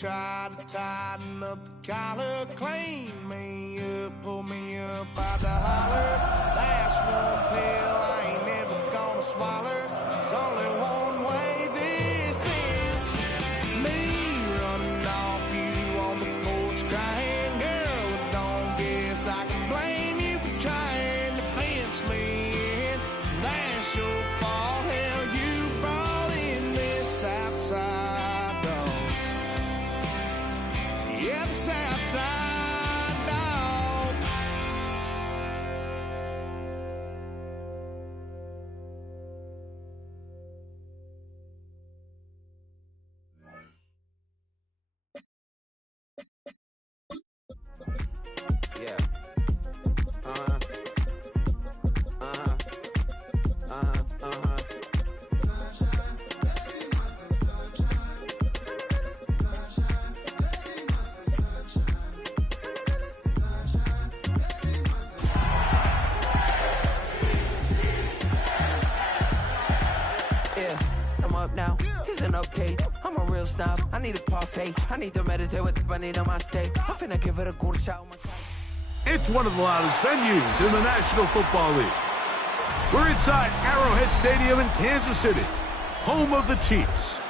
try to tighten up the collar, clean me up, pull me up out the holler. That's one pill I ain't never gonna swallow. There's only one way this ends. Me running off you on the porch crying, girl, I don't guess I can blame you for trying to fence me in. That's your fault, hell, you brought in this outside dog. Yeah, this outside dog. Yeah. Yeah, I'm up now. Isn't okay. I'm a real snob. I need a parfait. I need to meditate with the bunny on my steak. I'm finna give it a good shot. It's one of the loudest venues in the National Football League. We're inside Arrowhead Stadium in Kansas City, home of the Chiefs.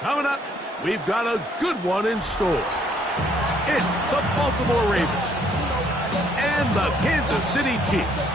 Coming up, we've got a good one in store. It's the Baltimore Ravens and the Kansas City Chiefs.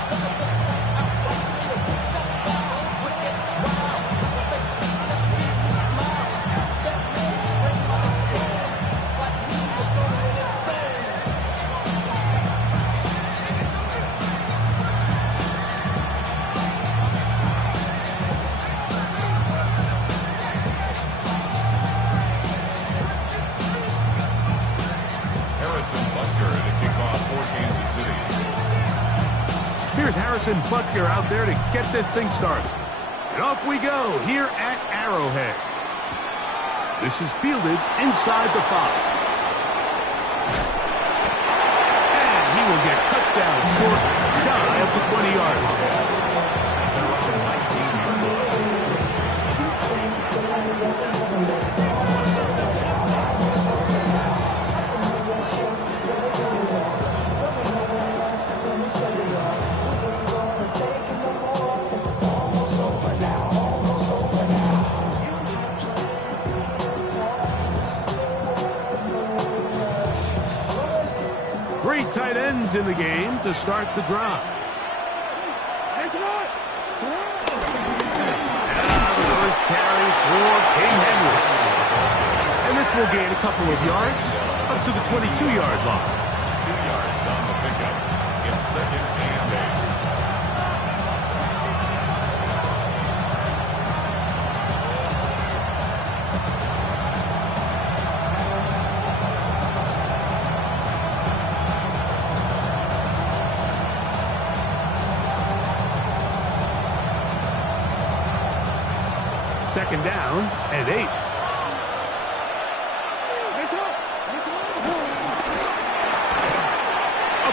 Here's Harrison Butker out there to get this thing started. And off we go here at Arrowhead. This is fielded inside the 5. And he will get cut down short, shy of the 20-yard line. Three tight ends in the game to start the drive. And the first carry for King Henry. And this will gain a couple of yards up to the 22-yard line. 2 yards on the pickup. It's 2nd and 8. Second down and 8. A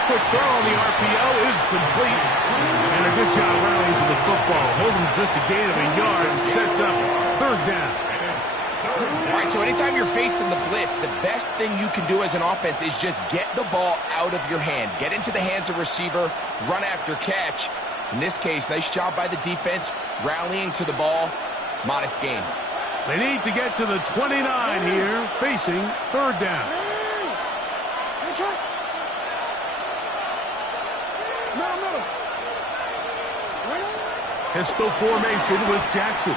quick throw on the RPO is complete. And a good job rallying to the football. Holding just a gain of a yard and sets up 3rd down. All right, so anytime you're facing the blitz, the best thing you can do as an offense is just get the ball out of your hand. Get into the hands of receiver, run after catch. In this case, nice job by the defense, rallying to the ball. Modest gain. They need to get to the 29 here, facing 3rd down. Pistol formation with Jackson.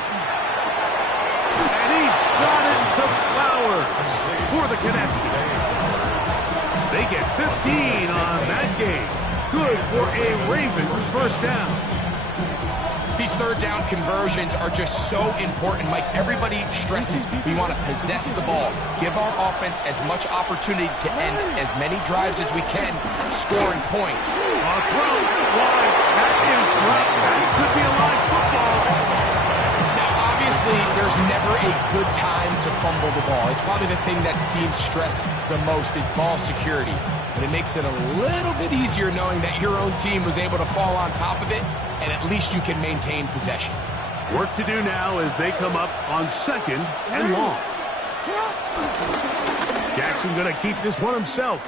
And he's got it to Flowers for the connection. They get 15 on that game. Good for a Ravens 1st down. These 3rd down conversions are just so important. Mike, everybody stresses we want to possess the ball. Give our offense as much opportunity to end as many drives as we can, scoring points. A throw wide. That could be a live football. Now, obviously, there's never a good time to fumble the ball. It's probably the thing that teams stress the most is ball security. But it makes it a little bit easier knowing that your own team was able to fall on top of it, and at least you can maintain possession. Work to do now as they come up on 2nd and long. Jackson going to keep this one himself.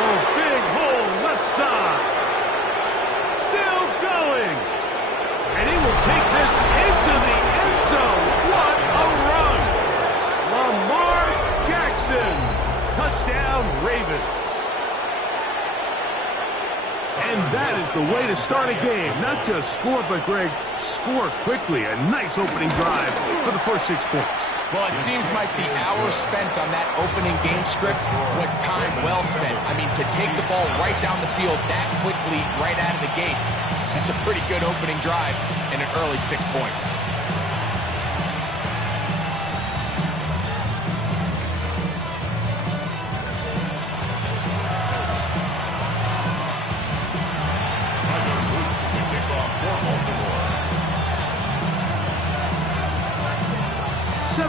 Oh, big hole, left side. Still going. And he will take this into the end zone. What a run. Lamar Jackson. Touchdown, Ravens. And that is the way to start a game. Not just score, but, Greg, score quickly. A nice opening drive for the first 6 points. Well, it seems like the hours spent on that opening game script was time well spent. I mean, to take the ball right down the field that quickly, right out of the gates, that's a pretty good opening drive and an early 6 points.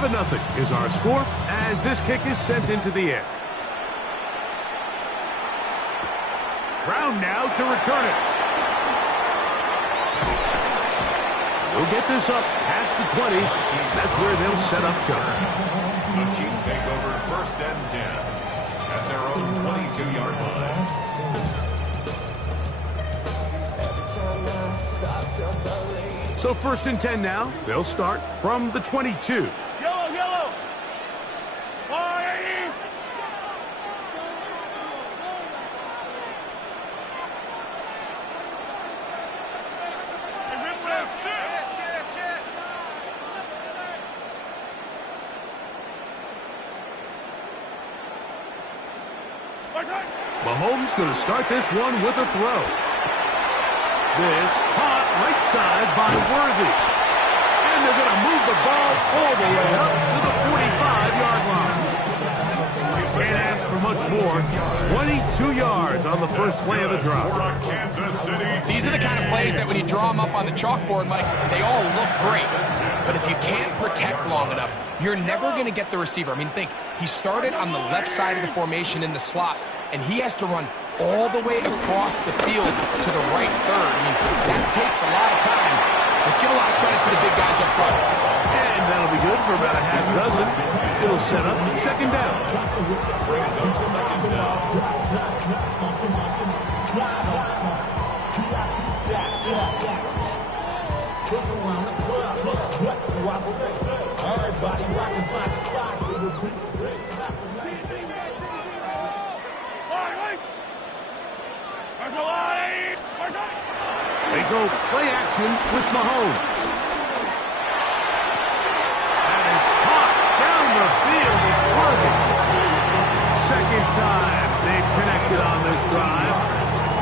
Nothing is our score as this kick is sent into the air. Brown now to return it. We'll get this up past the 20. That's where they'll set up shop. The Chiefs take over 1st and 10 at their own 22-yard line. So 1st and 10 now. They'll start from the 22. Mahomes going to start this one with a throw. This caught right side by Worthy. And they're going to move the ball all the way up to the 45-yard line. You can't ask for much more. 22 yards on the first play of the drive. These are the kind of plays that when you draw them up on the chalkboard, Mike, they all look great. But if you can't protect long enough, you're never going to get the receiver. I mean, think, he started on the left side of the formation in the slot, and he has to run all the way across the field to the right third. I mean, that takes a lot of time. Let's give a lot of credit to the big guys up front. And that'll be good for about a half dozen. It'll set up 2nd down. Everybody rocking side to side. They go play action with Mahomes. That is caught down the field. It's Worthy. 2nd time they've connected on this drive.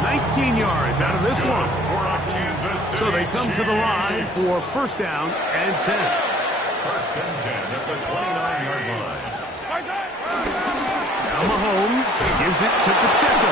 19 yards out of this one. So they come to the line for 1st down and 10. 1st and 10 at the 29-yard line. Now Mahomes gives it to Pacheco.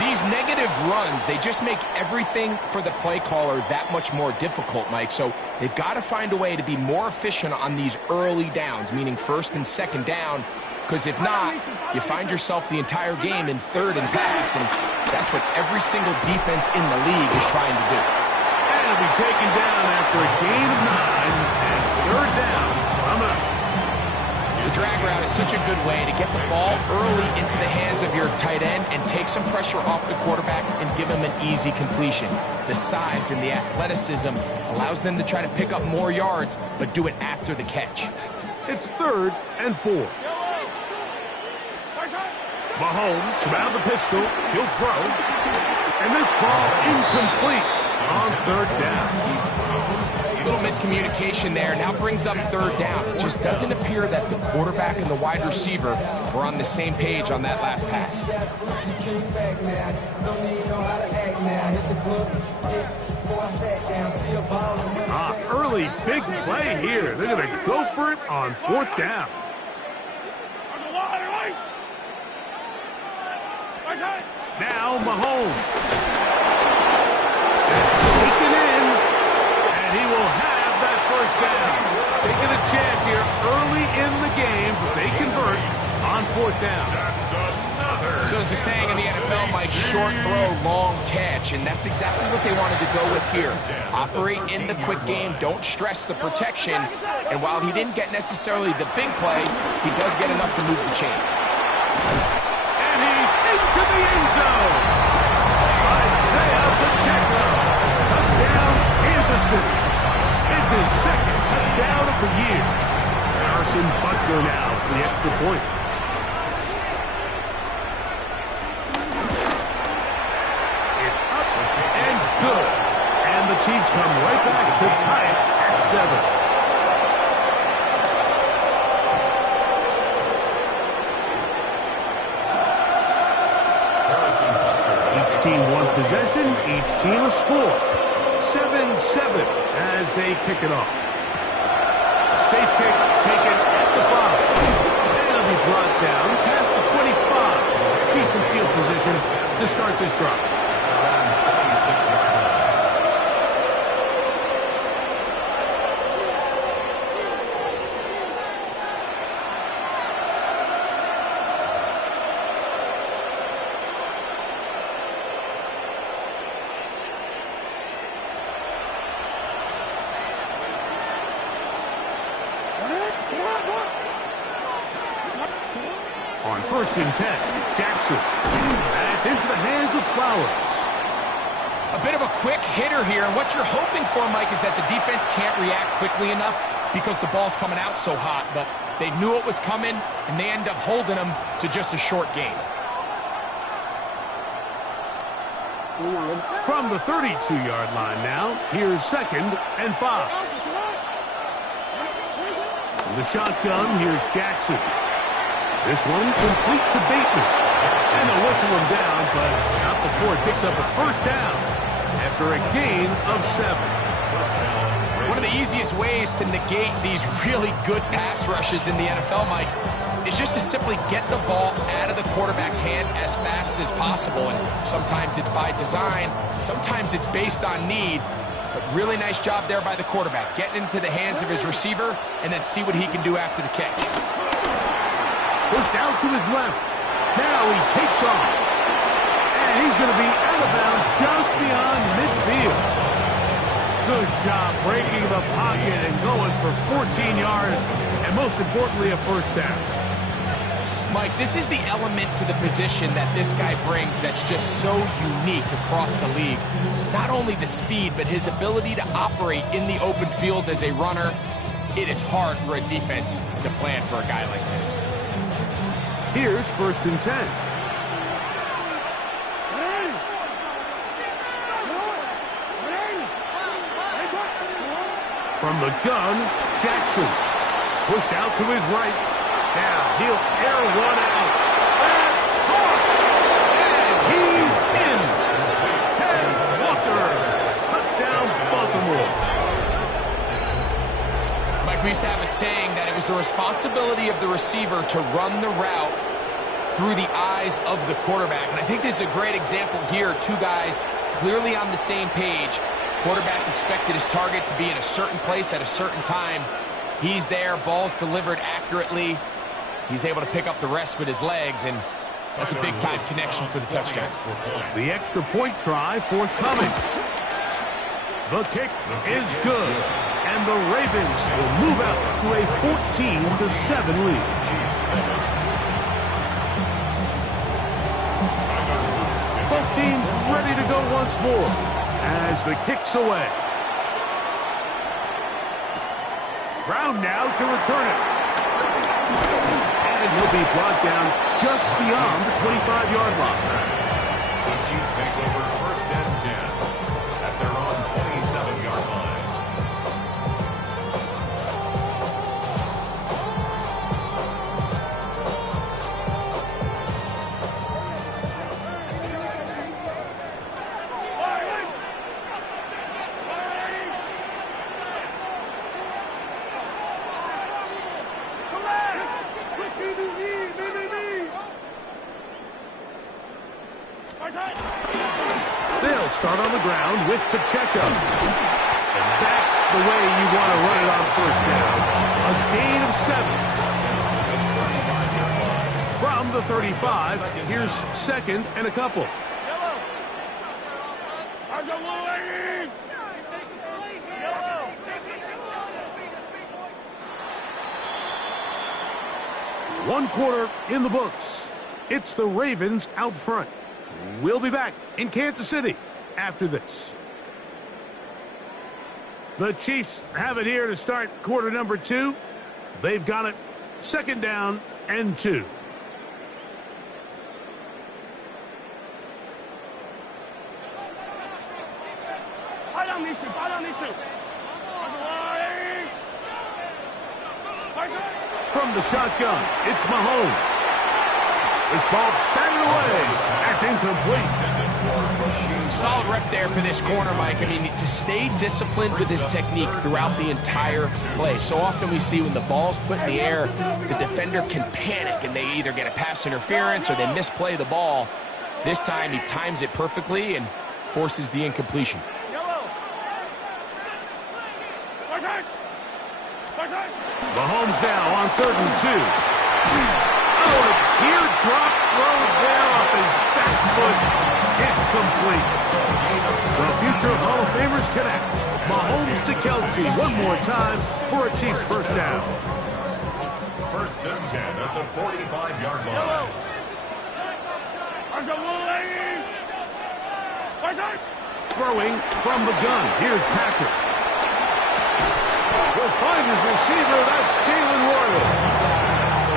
These negative runs, they just make everything for the play caller that much more difficult, Mike. So they've got to find a way to be more efficient on these early downs, meaning 1st and 2nd down, because if not, you find yourself the entire game in 3rd and pass, and that's what every single defense in the league is trying to do. And it'll be taken down after a gain of 9, and 3rd down coming up. The drag route is such a good way to get the ball early into the hands of your tight end and take some pressure off the quarterback and give him an easy completion. The size and the athleticism allows them to try to pick up more yards, but do it after the catch. It's 3rd and 4. Mahomes from out of the pistol. He'll throw. And this ball incomplete on 3rd down. A little miscommunication there. Now brings up 3rd down. It just doesn't appear that the quarterback and the wide receiver were on the same page on that last pass. Early big play here. They're going to go for it on 4th down. Now Mahomes. Taken in, and he will have that 1st down. Taking a chance here early in the game. They convert on 4th down. That's enough. third. So there's a saying in the NFL, Mike, short throw, long catch, and that's exactly what they wanted to go with here. Operate in the quick game, don't stress the protection, and while he didn't get necessarily the big play, he does get enough to move the chains. And he's into the end zone. Isaiah Pacheco. Touchdown, Kansas City. It's his second touchdown of the year. Harrison Butker now for the extra point. It's up and good. And the Chiefs come right back to tie it at 7. Team one possession, each team a score. 7-7 as they kick it off. Safe kick taken at the 5. And it'll be brought down past the 25. Decent field position to start this drive. Around 26-yard line. On 1st and 10, Jackson. That's into the hands of Flowers. A bit of a quick hitter here, and what you're hoping for, Mike, is that the defense can't react quickly enough because the ball's coming out so hot, but they knew it was coming, and they end up holding them to just a short gain. From the 32-yard line now, here's 2nd and 5. In the shotgun, here's Jackson. This one complete to Bateman. And they'll whistle him down, but not before it picks up a first down after a gain of 7. One of the easiest ways to negate these really good pass rushes in the NFL, Mike, is just to simply get the ball out of the quarterback's hand as fast as possible. And sometimes it's by design, sometimes it's based on need. But really nice job there by the quarterback, getting into the hands of his receiver and then see what he can do after the catch. Pushed out to his left. Now he takes off. And he's going to be out of bounds just beyond midfield. Good job breaking the pocket and going for 14 yards. And most importantly, a first down. Mike, this is the element to the position that this guy brings that's just so unique across the league. Not only the speed, but his ability to operate in the open field as a runner. It is hard for a defense to plan for a guy like this. Here's 1st and 10. From the gun, Jackson. Pushed out to his right. Now he'll air one out. That's caught. And he's in. Kenneth Walker. Touchdown, Baltimore. Mike, we used to have a saying that it was the responsibility of the receiver to run the route through the eyes of the quarterback. And I think this is a great example here. Two guys clearly on the same page. Quarterback expected his target to be in a certain place at a certain time. He's there, ball's delivered accurately. He's able to pick up the rest with his legs, and that's a big-time connection for the touchdown. The extra point try forthcoming. The kick is good, and the Ravens will move out to a 14-7 lead. Both teams ready to go once more as the kick's away. Brown now to return it. And he'll be brought down just beyond the 25-yard line. The Chiefs make over 1st and 10 at their own 27-yard line. They'll start on the ground with Pacheco. And that's the way you want to run it on 1st down. A gain of 7. From from the 35. Here's second and a couple. One quarter in the books. It's the Ravens out front. We'll be back in Kansas City after this. The Chiefs have it here to start quarter number 2. They've got it. Second down and 2. From the shotgun, it's Mahomes. This ball batted away. That's incomplete. Solid rep there for this corner, Mike. I mean, to stay disciplined with his technique throughout the entire play. So often we see when the ball's put in the air, the defender can panic and they either get a pass interference or they misplay the ball. This time he times it perfectly and forces the incompletion. Mahomes now on 3rd and 2. Oh, a teardrop throw there off his back foot. It's complete. The future Hall of Famers connect. Mahomes to Kelsey one more time for a Chiefs first down. 1st and 10 at the 45-yard line. Throwing from the gun. Here's Patrick. Will find his receiver. That's Jalen Royal.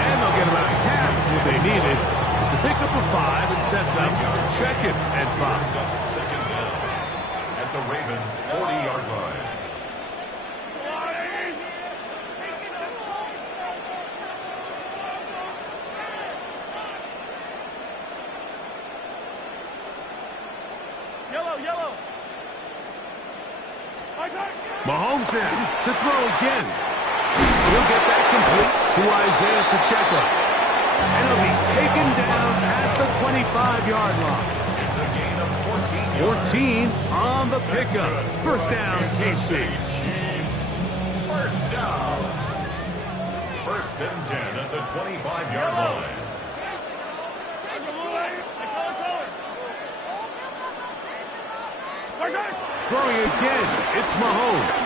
And they'll get about half what they needed. It's a pickup of 5 and sets up 2nd and 5. Second down at the Ravens' 40-yard line. Mahomes now to throw again. He'll get that complete to Isaiah Pacheco. And he'll be taken down at the 25-yard line. It's a gain of 14 on the pickup. First down, KC. Chiefs. First down. 1st and 10 at the 25-yard line. Throwing again, it's Mahomes.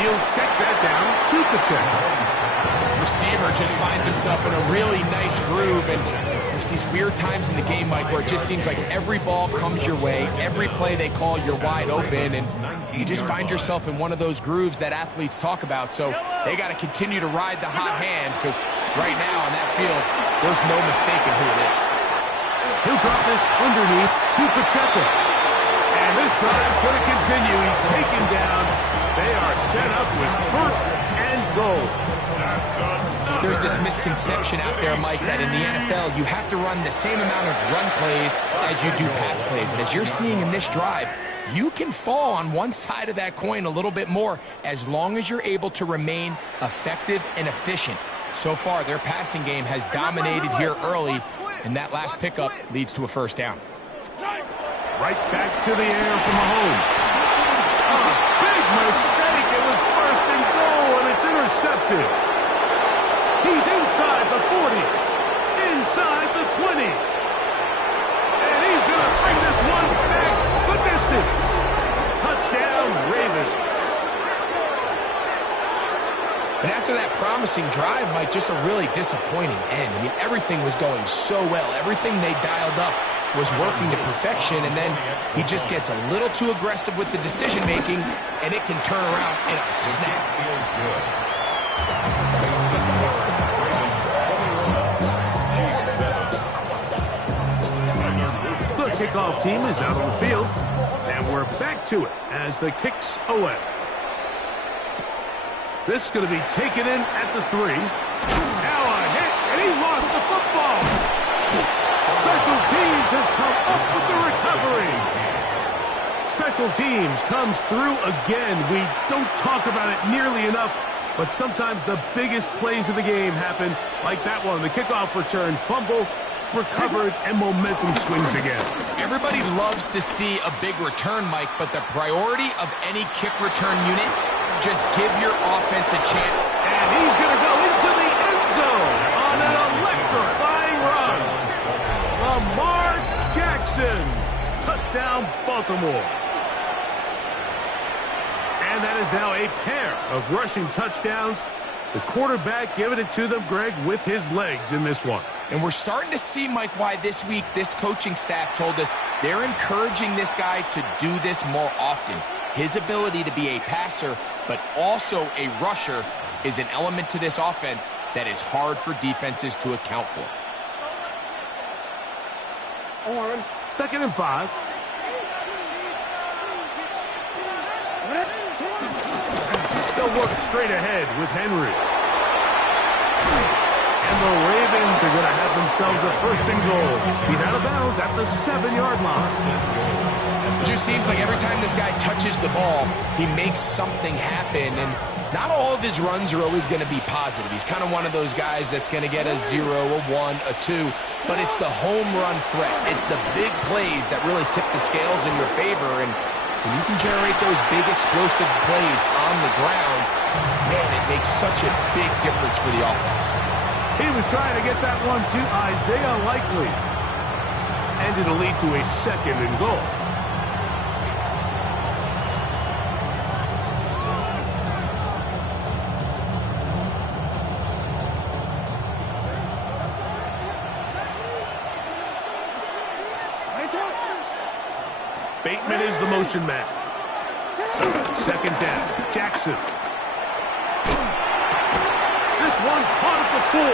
He'll check that down to Pacheco. Receiver just finds himself in a really nice groove, and there's these weird times in the game, Mike, where it just seems like every ball comes your way, every play they call, you're wide open, and you just find yourself in one of those grooves that athletes talk about. So they got to continue to ride the hot hand, because right now on that field, there's no mistaking who it is. He'll drop this underneath to Pacheco. And this drive is going to continue. He's taken down. They are set up with 1st and goal. There's this misconception out there, Mike, that in the NFL you have to run the same amount of run plays as you do pass plays. And as you're seeing in this drive, you can fall on one side of that coin a little bit more as long as you're able to remain effective and efficient. So far, their passing game has dominated here early, and that last pickup leads to a first down. Right back to the air for Mahomes. A big mistake. It was 1st and goal, and it's intercepted. He's inside the 40, inside the 20. And he's going to bring this one back the distance. Touchdown, Ravens. And after that promising drive, Mike, just a really disappointing end. I mean, everything was going so well. Everything they dialed up was working to perfection, and then he just gets a little too aggressive with the decision-making, and it can turn around in a snap. Feels good. The kickoff team is out on the field, and we're back to it as the kick's away. This is going to be taken in at the 3. Now a hit, and he lost the football. Special teams has come up with the recovery. Special teams comes through again. We don't talk about it nearly enough, but sometimes the biggest plays of the game happen like that one. The kickoff return, fumble, recovered, and momentum swings again. Everybody loves to see a big return, Mike, but the priority of any kick return unit, just give your offense a chance. And he's going to go into the end zone on an electric Touchdown, Baltimore. And that is now a pair of rushing touchdowns. The quarterback giving it to them, Greg, with his legs in this one. And we're starting to see, Mike, why this week this coaching staff told us they're encouraging this guy to do this more often. His ability to be a passer, but also a rusher, is an element to this offense that is hard for defenses to account for. 2nd and 5. They'll work straight ahead with Henry. And the Ravens are going to have themselves a 1st and goal. He's out of bounds at the 7-yard line. It just seems like every time this guy touches the ball, he makes something happen. And not all of his runs are always going to be positive. He's kind of one of those guys that's going to get a 0, a 1, a 2. But it's the home run threat. It's the big plays that really tip the scales in your favor. And when you can generate those big explosive plays on the ground, man, it makes such a big difference for the offense. He was trying to get that one to Isaiah Likely. And it'll lead to a 2nd and goal. Bateman is the motion man. 2nd down. Jackson. This one caught at the 4.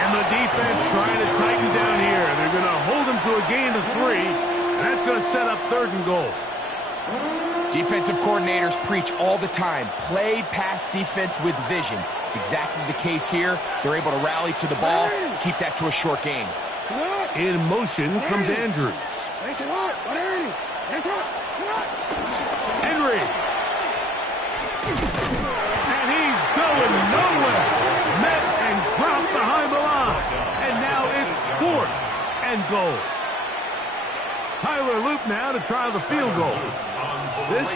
And the defense trying to tighten down here. They're going to hold him to a gain of 3. And that's going to set up 3rd and goal. Defensive coordinators preach all the time, play pass defense with vision. It's exactly the case here. They're able to rally to the ball, keep that to a short game. In motion comes Andrews. Henry. And he's going nowhere. Met and dropped behind the line. And now it's 4th and goal. Tyler Loop now to try the field goal. This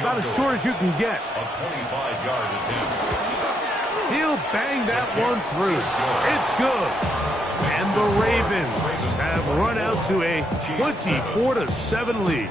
about as short as you can get. A 25-yard attempt. He'll bang that one through. It's good. And the Ravens have run out to a 24-7 lead.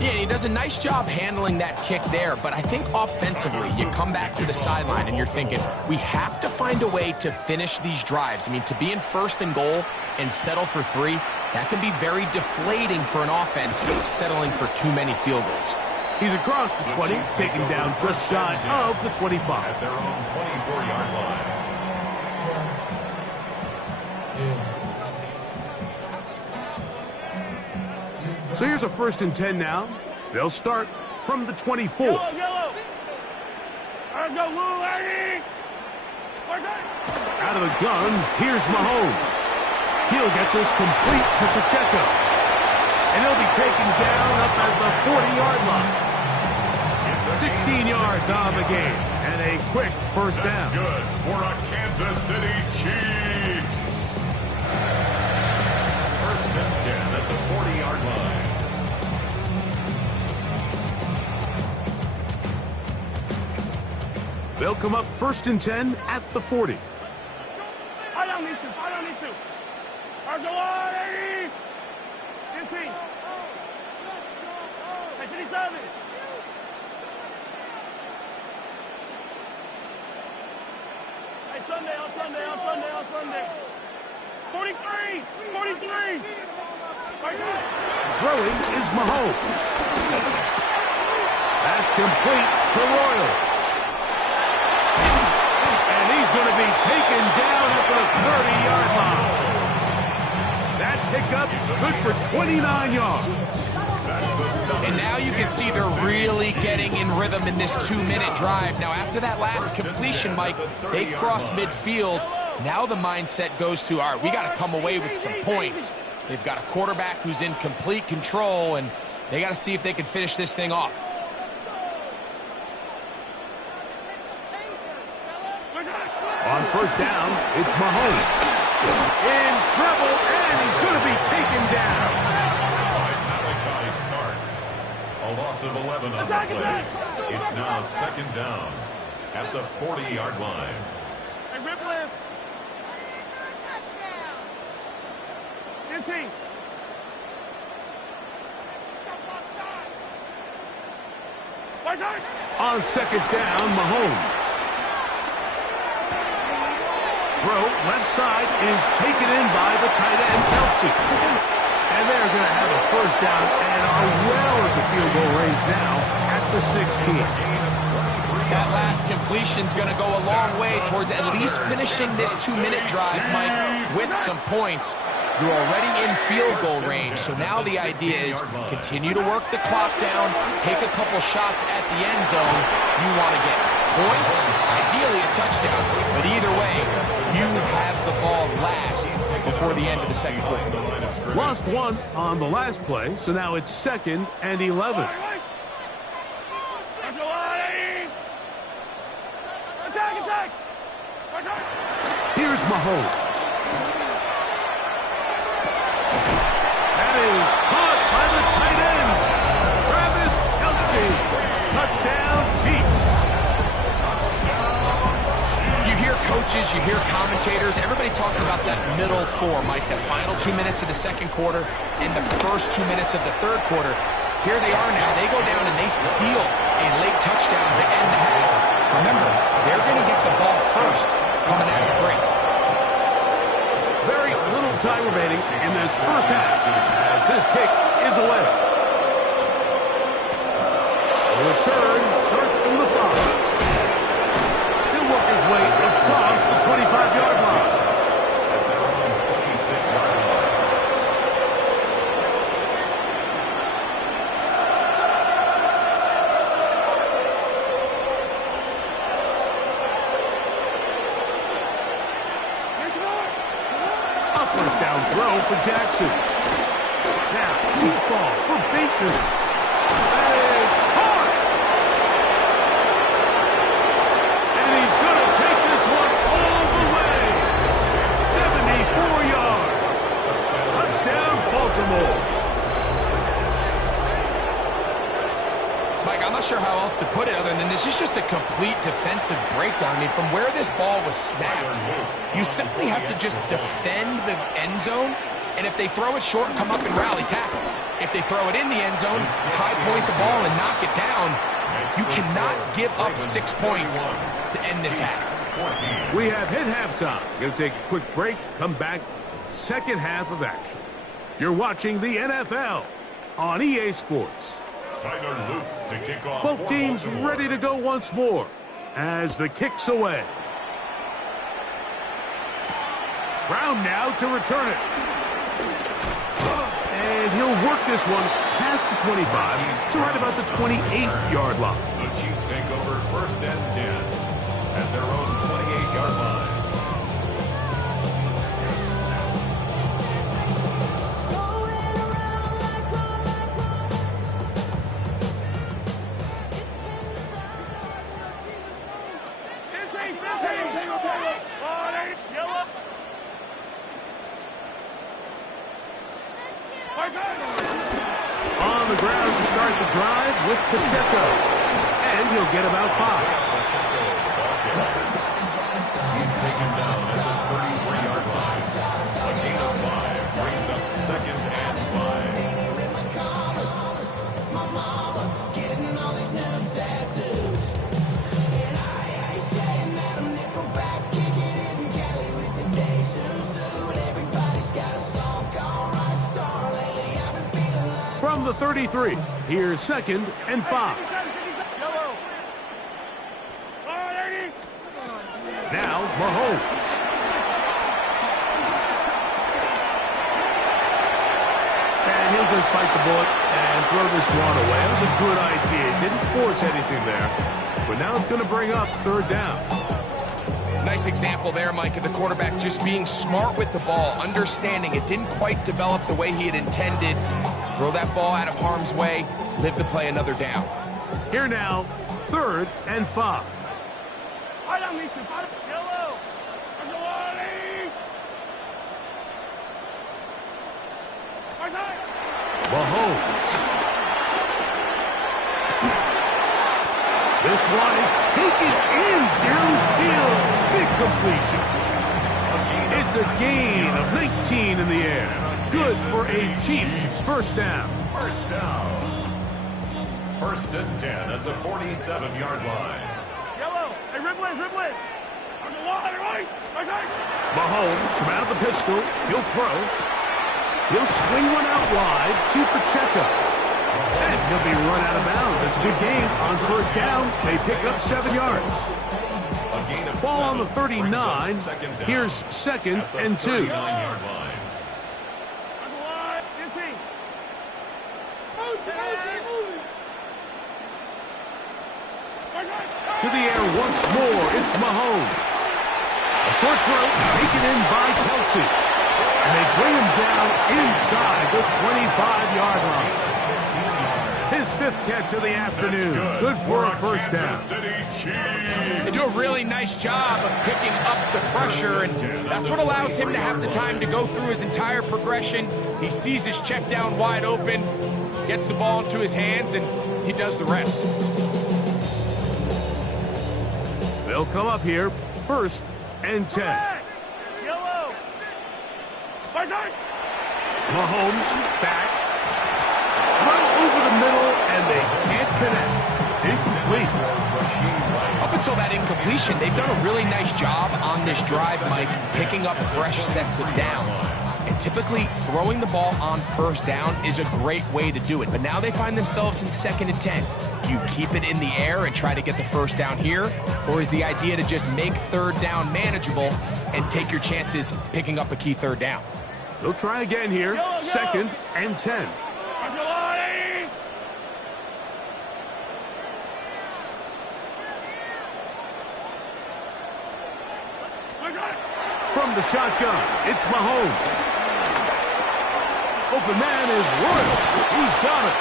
Yeah, he does a nice job handling that kick there, but I think offensively, you come back to the sideline and you're thinking, we have to find a way to finish these drives. I mean, to be in 1st and goal and settle for 3, that can be very deflating for an offense settling for too many field goals. He's across the 20, taken down just shy of the 25. At their own 24-yard line. So here's a 1st and 10 now. They'll start from the 24. Yellow. Let's go, Lou, Eddie. Out of the gun, here's Mahomes. He'll get this complete to Pacheco. And he'll be taken down up at the 40-yard line. 16 yards on the game. And a quick 1st down. That's good for a Kansas City Chiefs. 1st and 10 at the 40-yard line. They'll come up 1st and 10 at the 40. I don't need to. Let's go, Eddie. 15. Hey, 57. Hey, Sunday. 43. Throwing is Mahomes. That's complete to Royals. And he's going to be taken down at the 30-yard line. That pickup good for 29 yards. And now you can see they're really getting in rhythm in this 2-minute drive. Now, after that last completion, Mike, they cross midfield. Now the mindset goes to, all right, we got to come away with some points. They've got a quarterback who's in complete control, and they got to see if they can finish this thing off. On 1st down, it's Mahomes. In trouble, and he's going to be taken down. Malachi starts. A loss of 11 on the play. It's now 2nd down at the 40-yard line. Hey, Ripley. 15. On second down, Mahomes. Throw left side is taken in by the tight end, Kelsey. And they're going to have a first down and are well into field goal range now at the 16. That last completion's going to go a long way towards at least finishing this 2-minute drive, Mike, with some points. You're already in field goal range, so now the idea is continue to work the clock down, take a couple shots at the end zone. You want to get points, ideally a touchdown, but either way, you have the ball last before the end of the second quarter. Lost one on the last play, so now it's 2nd and 11. Here's Mahomes. That is caught by the tight end, Travis Kelce. Touchdown, Chiefs. You hear coaches, you hear commentators, everybody talks about that middle four, Mike, the final 2 minutes of the second quarter and the first 2 minutes of the third quarter. Here they are now. They go down and they steal a late touchdown to end the half. Remember, they're going to get the ball first coming out of the break. Very little time remaining in this first half as this kick is away. The return starts from the 5. He'll work his way across the 25-yard line. At their own 26-yard line. A first down throw for Jackson. Now, deep ball for Bateman. That is hard. And he's going to take this one all the way. 74 yards. Touchdown, Baltimore. Mike, I'm not sure how else to put it other than this is just a complete defensive breakdown. I mean, from where this ball was snapped, you simply have to just defend the end zone, and if they throw it short, come up and rally tackle. If they throw it in the end zone, high point the ball and knock it down. You cannot give up 6 points to end this half. We have hit halftime. Going to take a quick break, come back, second half of action. You're watching the NFL on EA Sports. Tyler Luke to kick off. Both teams ready to go once more as the kick's away. Brown now to return it. And he'll work this one past the 25 to right about the 28-yard line. The Chiefs take over 1st and 10 at their own 28-yard line. On the ground to start the drive with Pacheco. And he'll get about 5. Pacheco, the ball carrier. He's taken down at the 33-yard line. A gain of 5 brings up 2nd and 5. From the 33, here's 2nd and 5. Now Mahomes. And he'll just bite the bullet and throw this one away. That was a good idea. Didn't force anything there. But now it's going to bring up 3rd down. Nice example there, Mike, of the quarterback just being smart with the ball, understanding it didn't quite develop the way he had intended. Throw that ball out of harm's way, live to play another down. Here now, 3rd and 5. Mahomes. This one is taken in downfield. Big completion. It's a gain of 19 in the air. Good for a Chiefs first down. First down. First and 10 at the 47-yard line. Yellow. Hey, Ridley, Ridley. On the line, right. Mahomes from out of the pistol. He'll throw. He'll swing one out wide to Pacheco. And he'll be run out of bounds. It's a good game on first down. They pick up 7 yards. Ball on the 39. Here's second and 2. 39-yard line. On the line. 15. To the air once more. It's Mahomes. A short throw taken in by Kelsey. And they bring him down inside the 25-yard line. His 5th catch of the afternoon. Good for a first down. They do a really nice job of picking up the pressure, and that's what allows him to have the time to go through his entire progression. He sees his check down wide open, gets the ball into his hands, and he does the rest. They'll come up here. First and 10. Yellow. Mahomes back. Run over the middle, and they can't connect. It's incomplete. Up until that incompletion, they've done a really nice job on this drive, Mike, picking up fresh sets of downs. And typically, throwing the ball on first down is a great way to do it. But now they find themselves in 2nd and 10. Do you keep it in the air and try to get the first down here? Or is the idea to just make 3rd down manageable and take your chances picking up a key 3rd down? They'll try again here. 2nd and 10. From the shotgun, it's Mahomes. Open man is Royal. He's got it.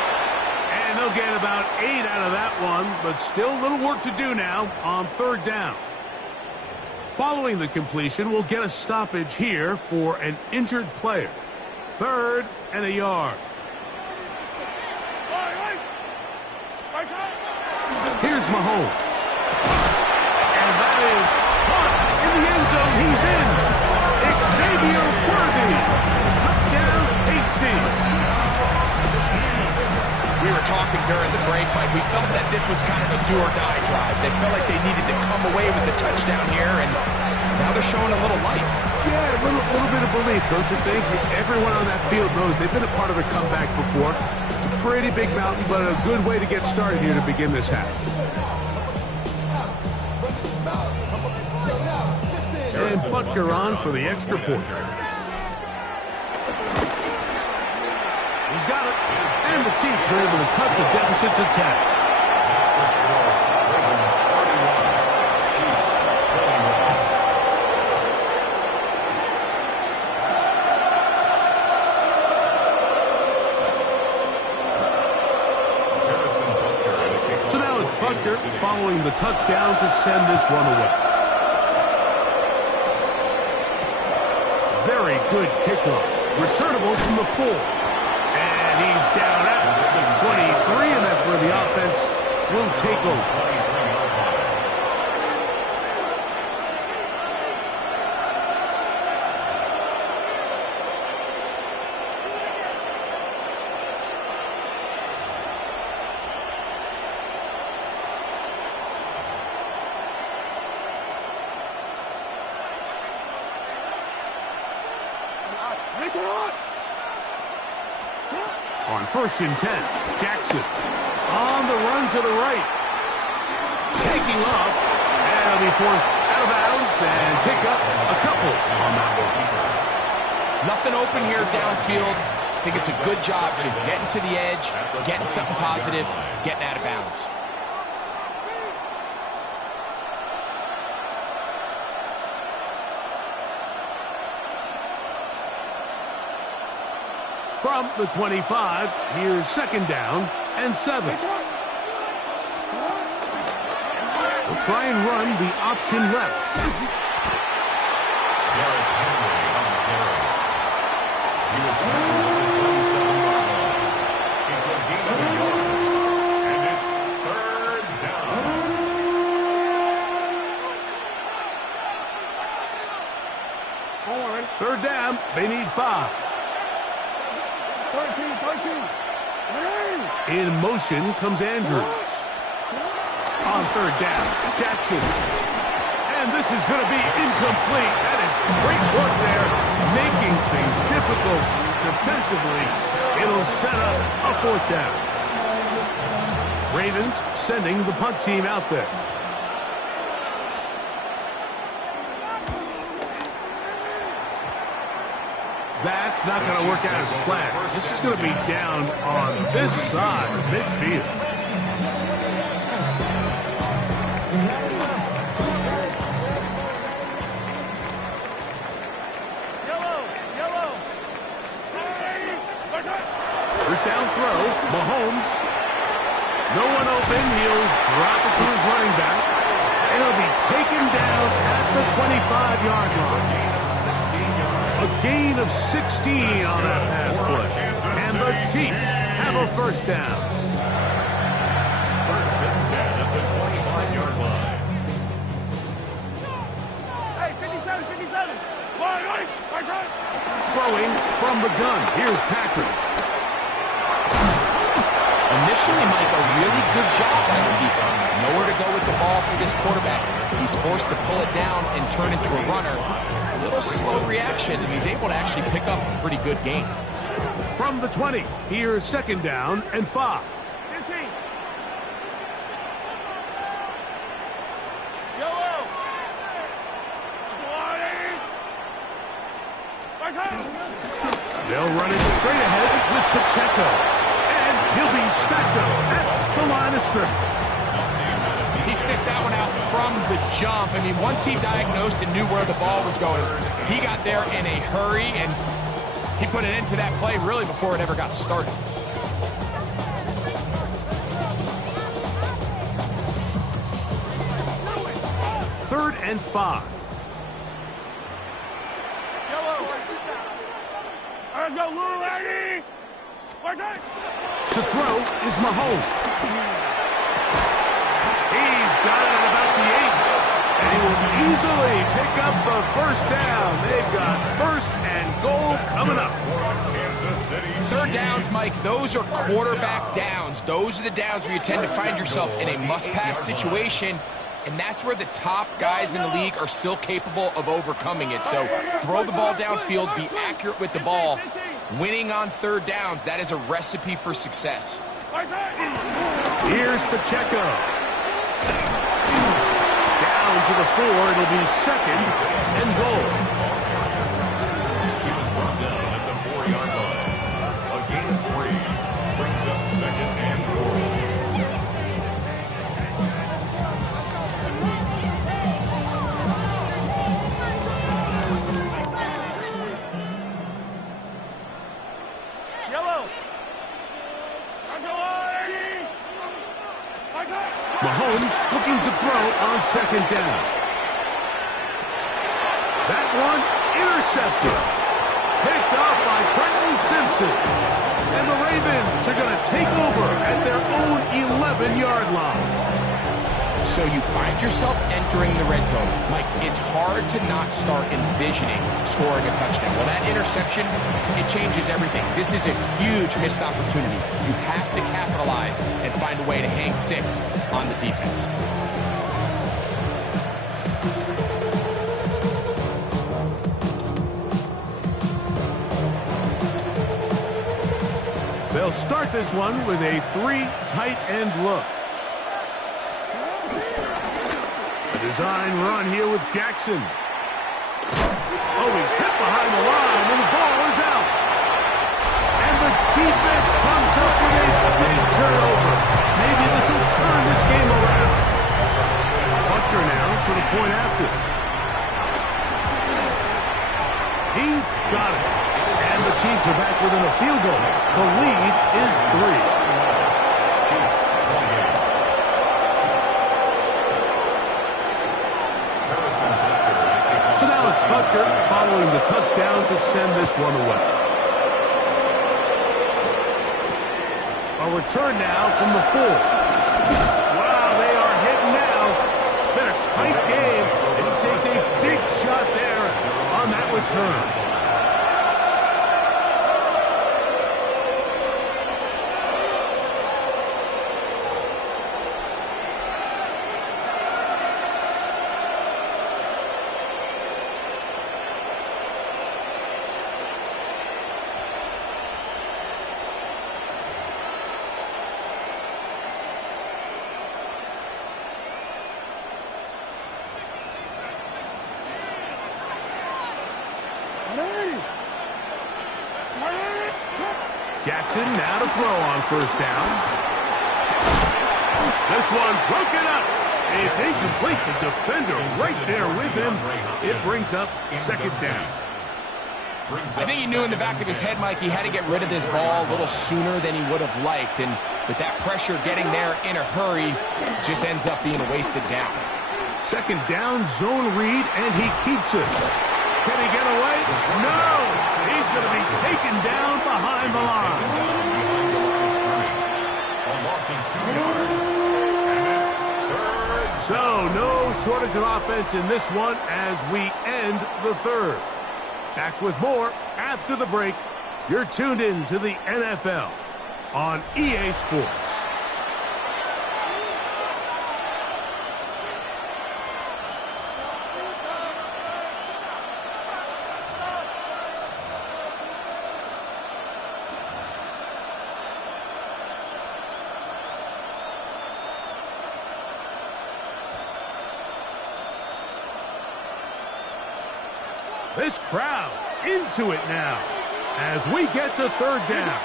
And they'll get about 8 out of that one, but still a little work to do now on 3rd down. Following the completion, we'll get a stoppage here for an injured player. 3rd and a yard. Here's Mahomes. And that is caught in the end zone. He's in. Xavier Worthy. Touchdown, AC. We were talking during the break, Mike. We felt that this was kind of a do-or-die drive. They felt like they needed to come away with the touchdown here, and now they're showing a little life. Yeah, a little bit of belief, don't you think? Everyone on that field knows they've been a part of a comeback before. It's a pretty big mountain, but a good way to get started here to begin this half. And Butker on for the extra point. He's got it. And the Chiefs are able to cut the deficit to 10. So now it's Butker following the touchdown to send this one away. Very good kickoff. Returnable from the 4. And he's down at the 23, and that's where the offense will take over. On 1st and 10, Jackson on the run to the right. Taking off, and he'll be forced out of bounds and pick up a couple on that one. Nothing open here downfield. I think it's a good job just getting to the edge, getting something positive, getting out of bounds. From the 25, here's 2nd down and 7. We'll try and run the option left. Derrick Henry on the carry. He was tackled at the 37-yard line. It's a gain of a yard, and it's 3rd down. 3rd down, they need 5. 13. In motion comes Andrews. On third down, Jackson. And this is going to be incomplete. That is great work there, making things difficult defensively. It'll set up a fourth down. Ravens sending the punt team out there. That's not going to work out as planned. This is going to be down on this side of midfield. First down throw, Mahomes. No one open. He'll drop it to his running back. And he'll be taken down at the 25-yard line. A gain of 16 on that pass play. And the Chiefs have a first down. First and 10 at the 25-yard line. Hey, 57, 57. Right, right. Throwing from the gun. Here's Patrick. Initially, Mike, a really good job by the defense. Nowhere to go with the ball for this quarterback. He's forced to pull it down and turn into a runner. A little slow reaction, and he's able to actually pick up a pretty good game. From the 20, here's second down and 5. 15. Yellow. They'll run it straight ahead with Pacheco. He'll be stacked up at the line of scrimmage. He sniffed that one out from the jump. I mean, once he diagnosed and knew where the ball was going, he got there in a hurry, and he put it into that play really before it ever got started. Third and 5. Go, little lady! To throw is Mahomes. He's got it at about the 8. And he will easily pick up the first down. They've got first and goal coming up. Third downs, Mike, those are quarterback downs. Those are the downs where you tend to find yourself in a must-pass situation, and that's where the top guys in the league are still capable of overcoming it. So throw the ball downfield, be accurate with the ball. Winning on third downs, that is a recipe for success. Here's Pacheco. Down to the 4. It'll be second and goal. He was brought down at the 4-yard line. A gain of 3 brings up second and goal. Mahomes looking to throw on second down. That one intercepted. Picked off by Trenton Simpson. And the Ravens are going to take over at their own 11-yard line. So you find yourself entering the red zone. Mike, it's hard to not start envisioning scoring a touchdown. Well, that interception, it changes everything. This is a huge missed opportunity. You have to capitalize and find a way to hang 6 on the defense. They'll start this one with a 3 tight end look. Design run here with Jackson. Oh, he's hit behind the line, and the ball is out. And the defense comes up with a big turnover. Maybe this will turn this game around. Butker now for the point after. He's got it. And the Chiefs are back within a field goal. The lead is 3. So now it's Butker following the touchdown to send this one away. A return now from the 4. Wow, they are hitting now. Been a tight game, and he takes a big shot there on that return. Jackson now to throw on first down. This one broken up. It's incomplete. The defender right there with him. It brings up second down. I think he knew in the back of his head, Mike, he had to get rid of this ball a little sooner than he would have liked. And with that pressure getting there in a hurry, just ends up being a wasted down. Second down, zone read, and he keeps it. Can he get away? No! He's going to be taken down behind the line. A loss of 2 yards. And it's third. So, no shortage of offense in this one as we end the third. Back with more after the break. You're tuned in to the NFL on EA Sports. This crowd into it now as we get to third down.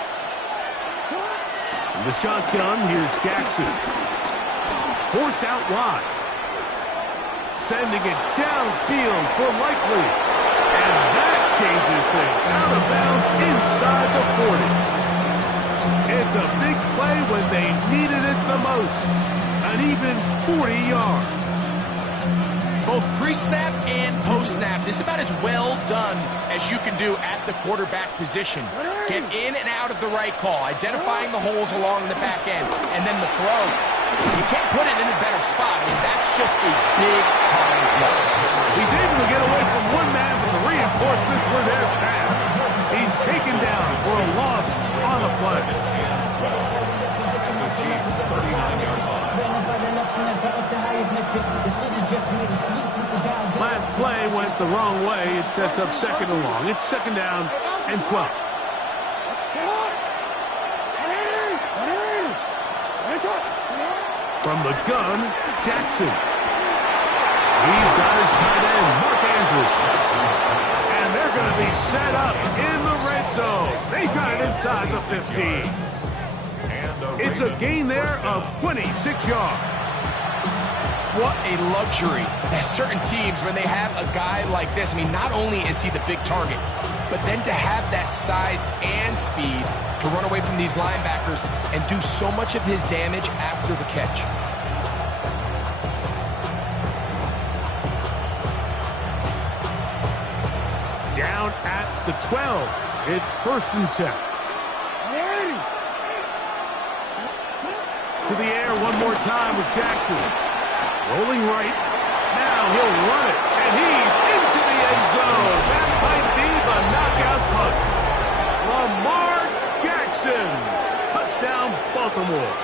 In the shotgun, here's Jackson. Forced out wide. Sending it downfield for Likely. And that changes things. Out of bounds inside the 40. It's a big play when they needed it the most. An even 40 yards. Both pre-snap and post-snap, this is about as well done as you can do at the quarterback position. Get in and out of the right call, identifying the holes along the back end, and then the throw. You can't put it in a better spot. I mean, that's just a big-time play. He's able to get away from one man, but the reinforcements were there fast. He's taken down for a loss on the play. The Chiefs' 39-yard line. Last play went the wrong way. It sets up second and long. It's second down and 12. From the gun, Jackson. He's got his tight end, Mark Andrews. And they're going to be set up in the red zone. They got it inside the 15. It's a gain there of 26 yards. What a luxury. There's certain teams, when they have a guy like this, I mean, not only is he the big target, but then to have that size and speed to run away from these linebackers and do so much of his damage after the catch. Down at the 12. It's first and 10. To the air one more time with Jackson. Rolling right. Now he'll run it. And he's into the end zone. That might be the knockout punch. Lamar Jackson. Touchdown, Baltimore.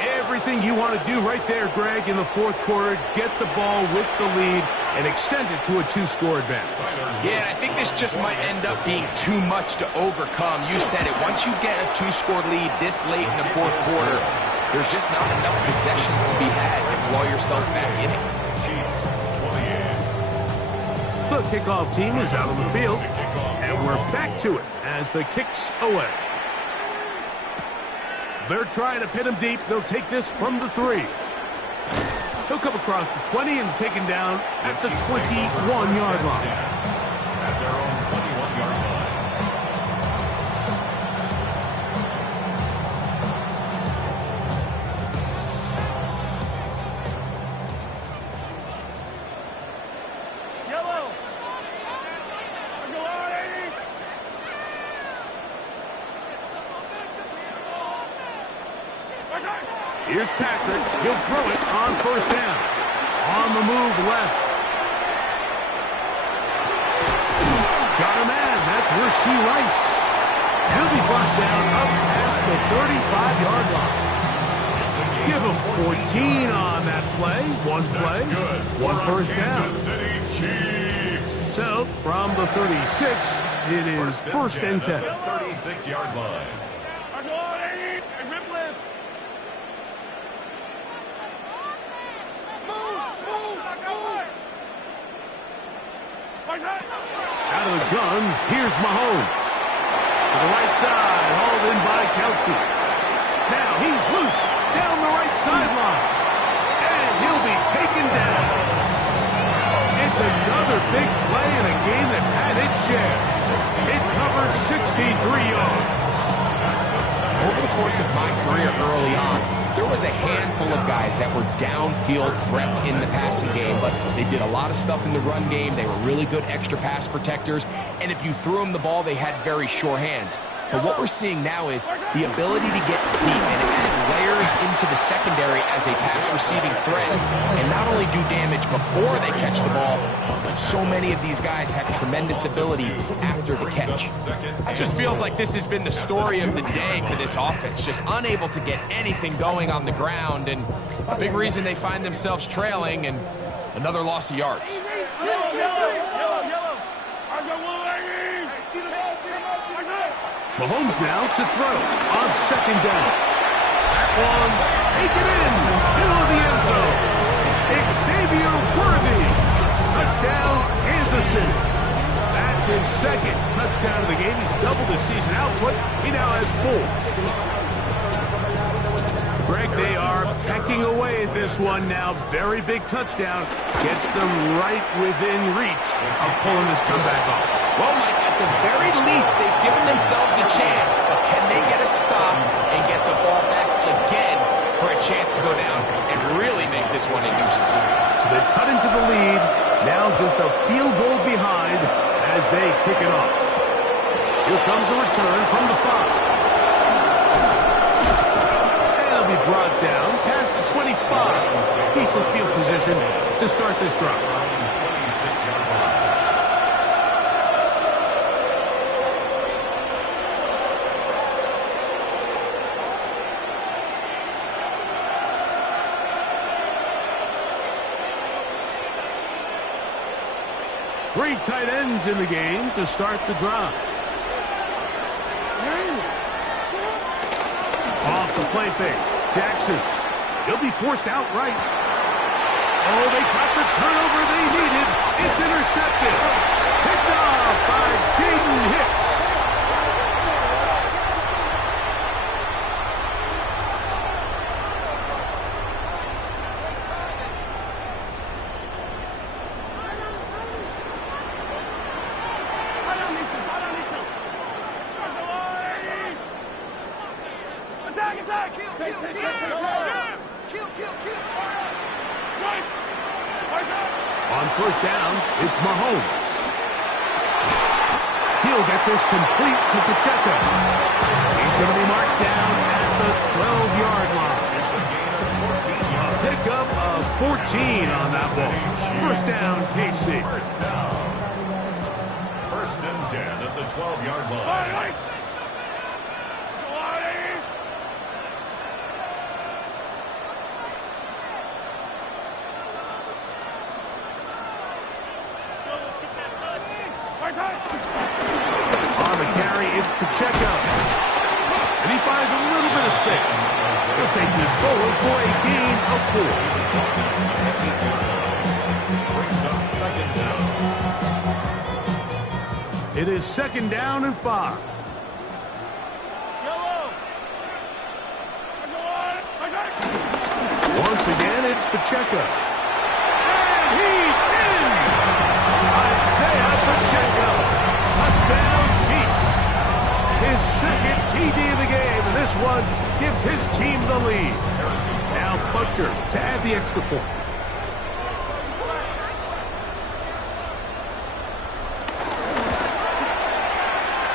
Everything you want to do right there, Greg, in the fourth quarter. Get the ball with the lead and extend it to a 2-score advantage. Yeah, and I think this just might end up being too much to overcome. You said it. Once you get a 2-score lead this late in the fourth quarter, there's just not enough possessions to be had to claw yourself back in it. Chiefs, 28. The kickoff team is out on the field, and we're back to it as the kick's away. They're trying to pin him deep. They'll take this from the 3. He'll come across the 20 and taken down at the 21-yard line. At their own 21-yard line. Yellow. Go on, 80. Here's Patrick. He'll throw it on first down. On the move left. Got a man. That's Rashee Rice. He'll be brought down up past the 35-yard line. Give him 14 on that play. One play, one first down. Kansas City Chiefs. So, from the 36, it is first and 10. 36-yard line. Go on, 80. Rip lift. Out of the gun, here's Mahomes. To the right side, hauled in by Kelsey. Now he's loose down the right sideline. And he'll be taken down. It's another big play in a game that's had its share. It covers 63 yards. Over the course of my career early on, there was a handful of guys that were downfield threats in the passing game, but they did a lot of stuff in the run game. They were really good extra pass protectors, and if you threw them the ball, they had very sure hands. But what we're seeing now is the ability to get deep and add layers into the secondary as a pass-receiving threat and not only do damage before they catch the ball, but so many of these guys have tremendous ability after the catch. It just feels like this has been the story of the day for this offense, just unable to get anything going on the ground, and a big reason they find themselves trailing and another loss of yards. Mahomes now to throw on second down. That one, taken in, middle of the end zone. Xavier Worthy, touchdown, Kansas City. That's his second touchdown of the game. He's doubled his season output. He now has 4. Greg, they are pecking away at this one now. Very big touchdown. Gets them right within reach of pulling this comeback off. Well, Mike, at the very least, they've given themselves a chance, but can they get a stop and get the ball back again for a chance to go down and really make this one interesting? So they've cut into the lead, now just a field goal behind as they kick it off. Here comes a return from the 5. And it'll be brought down past the 25. Decent field position to start this drive. Three tight ends in the game to start the drive. Off the play fake. Jackson. He'll be forced out right. Oh, they got the turnover they needed. It's intercepted. Picked off by Jaden Hicks. On first down, it's Mahomes. He'll get this complete to Pacheco. He's going to be marked down at the 12-yard line. A pickup of 14 on that ball. First down, KC. First and 10 at the 12-yard line. On the carry, it's Pacheco. And he finds a little bit of space. He'll take this forward for a gain of 4. Brings up second down. It is second down and 5. Once again, it's Pacheco. And he's in! Isaiah Pacheco. Touchdown, Chiefs. His second TD of the game, and this one gives his team the lead. Now Butker to add the extra point.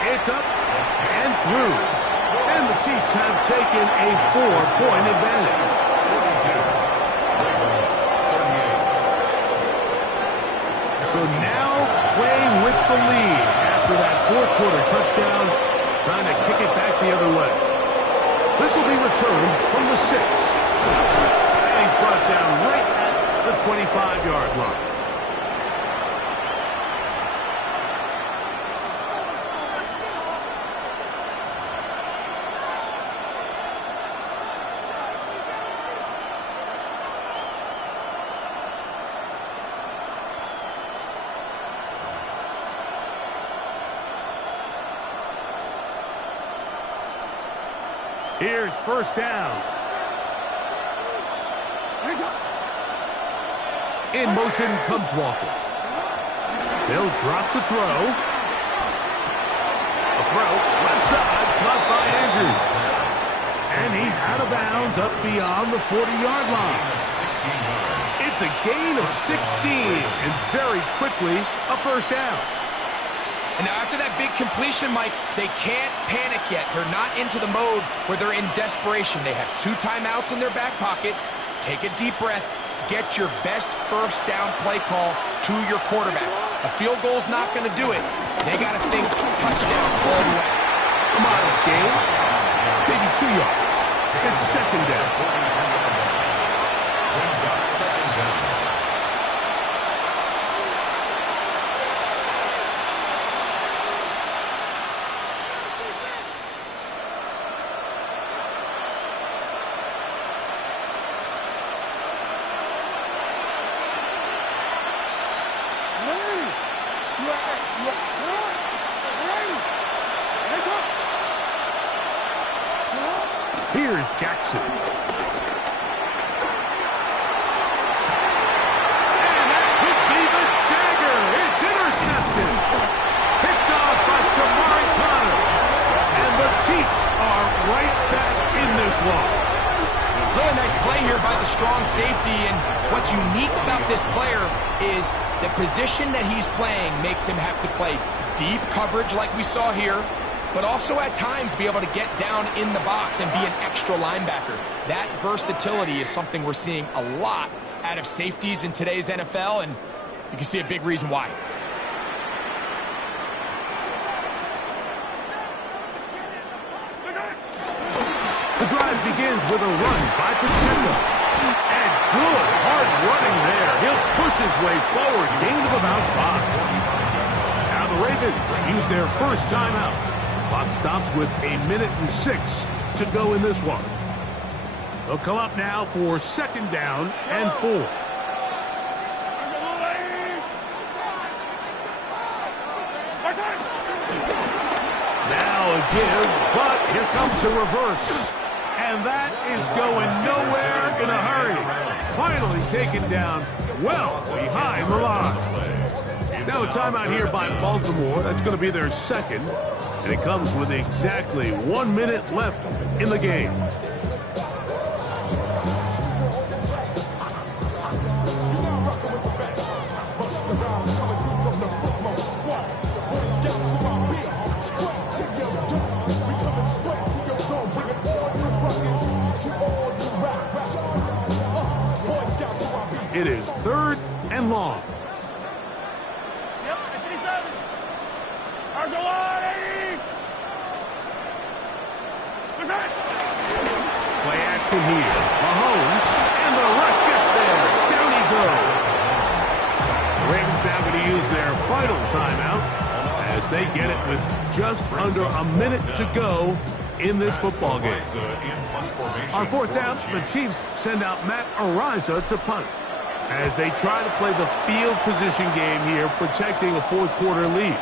It's up and through. And the Chiefs have taken a 4-point advantage. So now playing with the lead after that fourth quarter touchdown, trying to kick it back the other way. This will be returned from the 6. And he's brought down right at the 25-yard line. Here's first down. In motion comes Walker. They'll drop the throw. A throw, left side, caught by Andrews. And he's out of bounds up beyond the 40-yard line. It's a gain of 16, and very quickly, a first down. And now after that big completion, Mike, they can't panic yet. They're not into the mode where they're in desperation. They have 2 timeouts in their back pocket. Take a deep breath. Get your best first down play call to your quarterback. A field goal's not going to do it. They got to think touchdown all the way. A modest gain, maybe 2 yards. It's second down. Brings up second down. Here's Jackson. And that could be the dagger. It's intercepted. Picked off by Jamari Connor. And the Chiefs are right back in this one. Really nice play here by the strong safety, and what's unique about this player is the position that he's playing makes him have to play deep coverage like we saw here, but also at times be able to get down in the box and be an extra linebacker. That versatility is something we're seeing a lot out of safeties in today's NFL, and you can see a big reason why. The drive begins with a run by Pacheco. And good, hard running there. He'll push his way forward, gain of about 5. Now the Ravens use their first timeout. Clock stops with 1:06 to go in this one. They'll come up now for second down and 4. Now a give, but here comes the reverse. And that is going nowhere in a hurry. Finally taken down well behind the line. Now a timeout here by Baltimore. That's going to be their second. And it comes with exactly 1 minute left in the game. It is third and long. Yep, 57. Play action here. Mahomes, and the rush gets there. Down he goes. The Ravens now going to use their final timeout as they get it with just under a minute to go in this football game. On fourth down, the Chiefs send out Matt Araiza to punt as they try to play the field position game here, protecting a fourth quarter lead.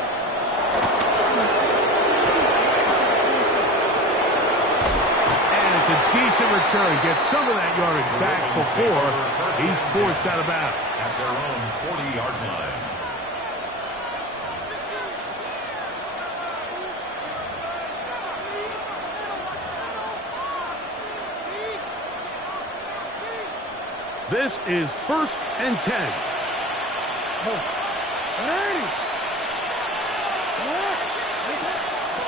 A decent return, gets some of that yardage back before he's forced out of bounds. At their own 40-yard line. This is first and 10.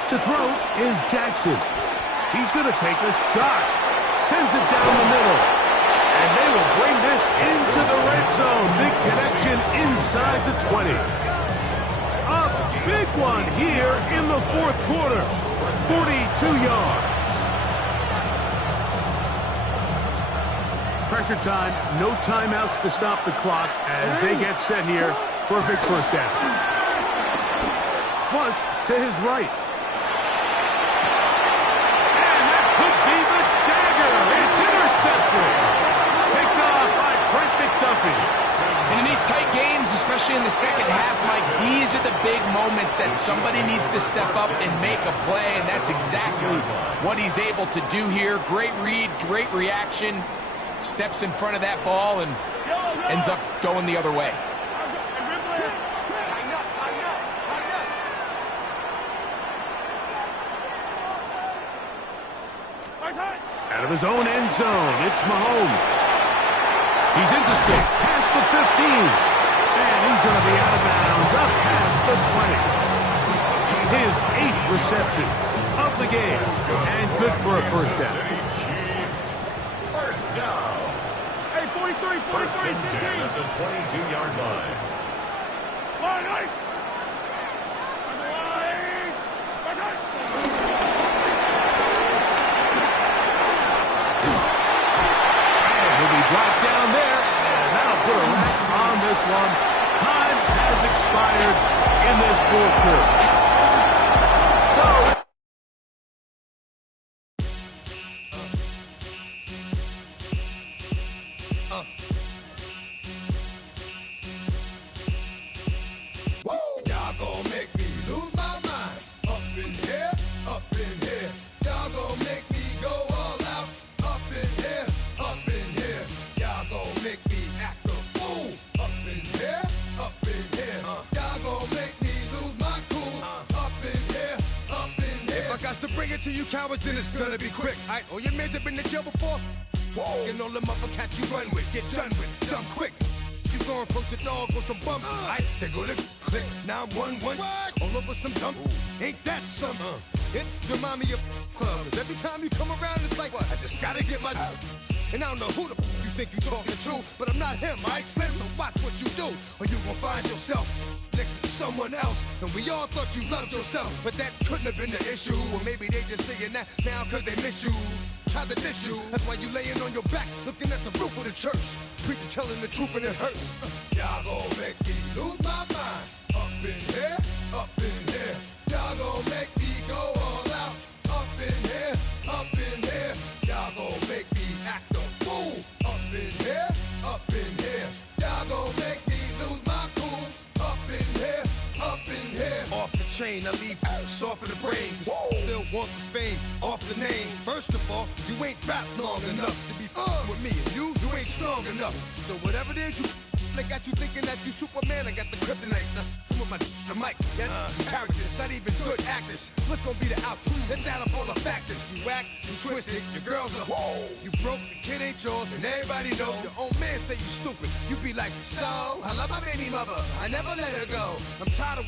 To throw is Jackson. He's going to take a shot. Sends it down the middle. And they will bring this into the red zone. Big connection inside the 20. A big one here in the fourth quarter. 42 yards. Pressure time. No timeouts to stop the clock as they get set here for a big first down. Flush to his right. Picked off by Trent McDuffie. And in these tight games, especially in the second half, Mike, these are the big moments that somebody needs to step up and make a play, and that's exactly what he's able to do here. Great read, great reaction, steps in front of that ball and ends up going the other way. Out of his own end zone, it's Mahomes. He's into space, past the 15. And he's going to be out of bounds, up past the 20. His 8th reception of the game, and good for a first down. First down. Hey, 43, 43, First and 10 at the 22-yard line. Dropped down there, and that'll put a wrap on this one. Time has expired in this fourth quarter. So Y'all gon' make me lose my mind. Up in here, up in here. Y'all gon' make me go all out. Up in here, up in here. Y'all gon' make me act a fool. Up in here, up in here. Y'all gon' make me lose my cool. Up in here, up in here. If I got to bring it to you cowards, then it's gonna be quick. Alright, all your men have been to jail before? Whoa. And all the motherfuckers you run with, get done with, done quick. You going from the dog or some bum? Alright, they go to click 911. All over some dump. Ain't that something? It's remind me of clubs. Every time you come around, it's like, I just gotta get my. And I don't know who the you think you talking to, but I'm not him, alright, Slim? So watch what you do, or you gon' find yourself next to someone else. And we all thought you loved yourself, but that couldn't have been the issue. Or maybe they just saying that now cause they miss you. Try to diss you, that's why you laying on your back, looking at the roof of the church. Preacher telling the truth and it hurts. Y'all gon' make me lose my mind. Up in here, up in here. Y'all gon' make me go all out. Up in here, up in here. Y'all gon' make me act a fool. Up in here, up in here. Y'all gon' make me lose my cool. Up in here, up in here. Off the chain, I leave soft in the brain. Still want the fame, off the name. First of all, you ain't rap long enough to be with me. And you ain't strong enough. So whatever it is you they got you thinking that you Superman, I got the kryptonite. Come with the mic, that's characters, not even good actors. What's gonna be the outcome? Let's add up all the factors. You whack, you twisted, your girls are you broke, the kid ain't yours, and everybody know. Your own man say you stupid. You be like, so, I love my baby mother, I never let her go. I'm tired of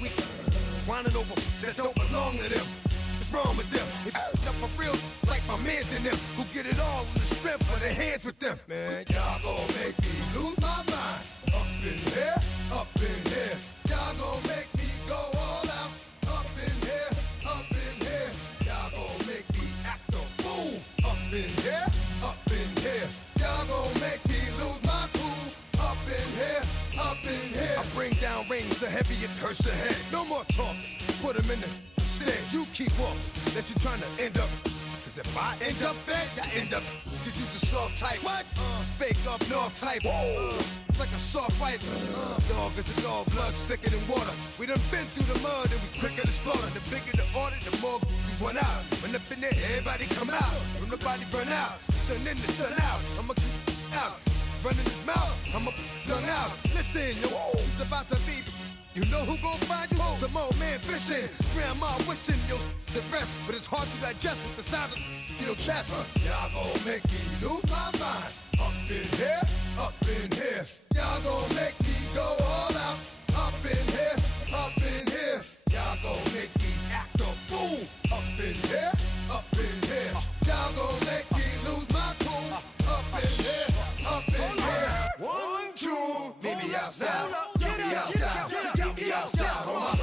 whining over that don't belong to them. What's wrong with them? It's up for real, like my mans in them, who get it all in the strength of their hands with them. Man, y'all gon' make me lose my mind. Up in here, up in here. Y'all gon' make me go all out. Up in here, up in here. Y'all gon' make me act a fool. Up in here, up in here. Y'all gon' make me lose my cool. Up in here, up in here. I bring down rings so heavy it hurts the head. No more talking, put them in the stand. You keep off, that you trying to end up. Cause if I end up fed, I end up. Cause you the soft type. What? Fake up north type. It's like a soft fight. Dog is a dog, blood thicker than water. We done been through the mud and we quicker to slaughter. The bigger the order, the more we run out. When up in there, everybody come out. When the body burn out, sun in the sun out. I'ma keep out. Running his mouth, I'ma young out. Listen, yo, it's about to be. You know who gon' find you? Some old man fishing. Grandma wishing you'll the rest. But it's hard to digest with the size of your chest. Y'all gon' make me lose my mind. Up in here, up in here. Y'all gon' make me go all out. Up in here, up in here. Y'all gon' make me act a fool. Up in here, up in here. Y'all gon' make me lose my cool. Up in here, up in here. 1, 2, meet me outside. Meet me outside. Meet me outside, on my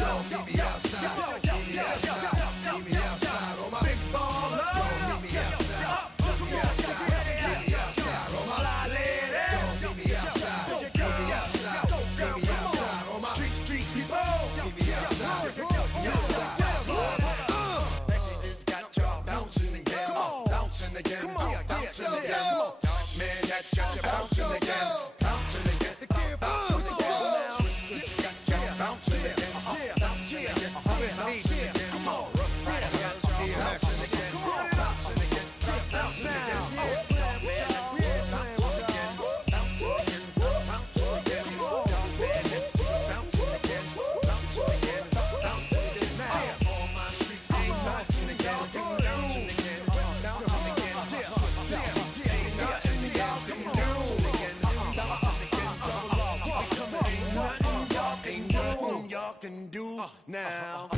yo, meet me outside. Meet me outside. Meet me outside, on my big ball. Yo, meet me outside. Meet me outside. Meet me outside, on my yo, meet me outside. now.